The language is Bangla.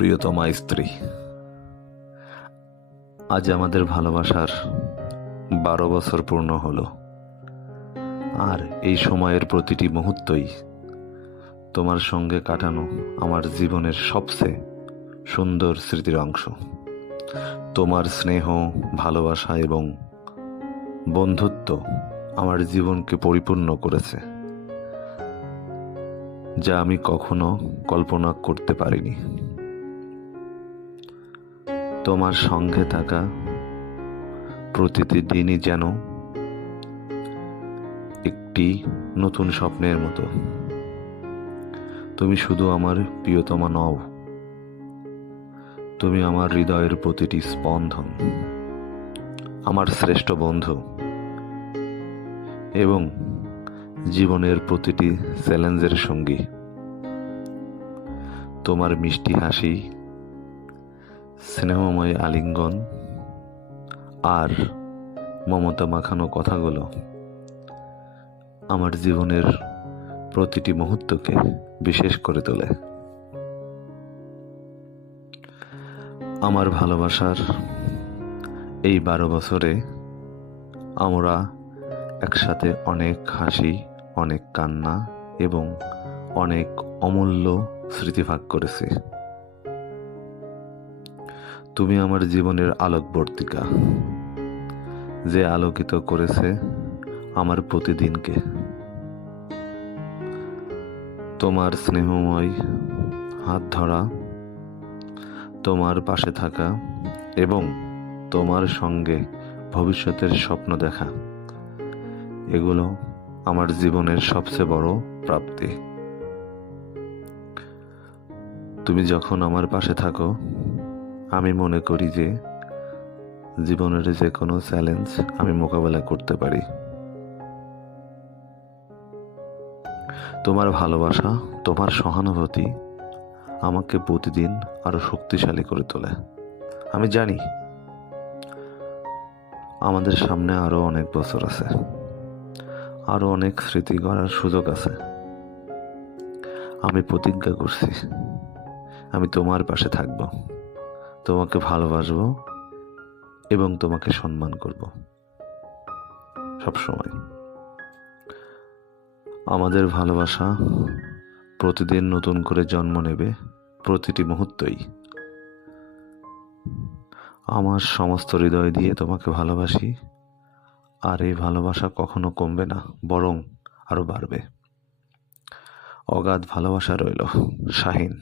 প্রিয়তমা স্ত্রী। আজ আমাদের ভালোবাসার বারো বছর পূর্ণ হলো। আর এই সময়ের প্রতিটি মুহূর্তই তোমার সঙ্গে কাটানো আমার জীবনের সবচেয়ে সুন্দর স্মৃতির অংশ। তোমার স্নেহ, ভালোবাসা এবং বন্ধুত্ব আমার জীবনকে পরিপূর্ণ করেছে, যা আমি কখনো কল্পনা করতে পারিনি। তোমার সঙ্গে থাকা প্রতিটি দিনই যেন একটি নতুন স্বপ্নের মতো। তুমি শুধু আমার প্রিয়তমা নও, তুমি আমার হৃদয়ের প্রতিটি স্পন্দন, আমার শ্রেষ্ঠ বন্ধু এবং জীবনের প্রতিটি চ্যালেঞ্জের সঙ্গী। তোমার মিষ্টি হাসি স্নেহময় আলিঙ্গন আর মমতা মাখানো কথাগুলো আমার জীবনের প্রতিটি মুহূর্তকে বিশেষ করে তোলে। আমার ভালোবাসার এই বারো বছরে আমরা একসাথে অনেক হাসি, অনেক কান্না এবং অনেক অমূল্য স্মৃতি ভাগ করেছি। তুমি আমার জীবনের আলোকবর্তিকা, যে আলোকিত করেছে আমার প্রতিদিনকে। তোমার স্নেহময় হাত ধরা, তোমার পাশে থাকা এবং তোমার সঙ্গে ভবিষ্যতের স্বপ্ন দেখা, এগুলো আমার জীবনের সবচেয়ে বড় প্রাপ্তি। তুমি যখন আমার পাশে থাকো আমি মনে করি যে জীবনের যে কোনো চ্যালেঞ্জ আমি মোকাবেলা করতে পারি। তোমার ভালোবাসা, তোমার সহানুভূতি আমাকে প্রতিদিন আরও শক্তিশালী করে তোলে। আমি জানি আমাদের সামনে আরও অনেক বছর আছে। আরও অনেক স্মৃতি গড়ার সুযোগ আছে। আমি প্রতিজ্ঞা করছি, আমি তোমার পাশে থাকব। তোমাকে ভালোবাসবো এবং তোমাকে সম্মান করব। সব সময়। আমাদের ভালোবাসা প্রতিদিন নতুন করে জন্ম নেবে প্রতিটি মুহূর্তই। আমার সমস্ত হৃদয় দিয়ে তোমাকে ভালোবাসি, আর এই ভালোবাসা কখনো কমবে না, বরং আরও বাড়বে। অগাধ ভালোবাসা রইল, শাহিন।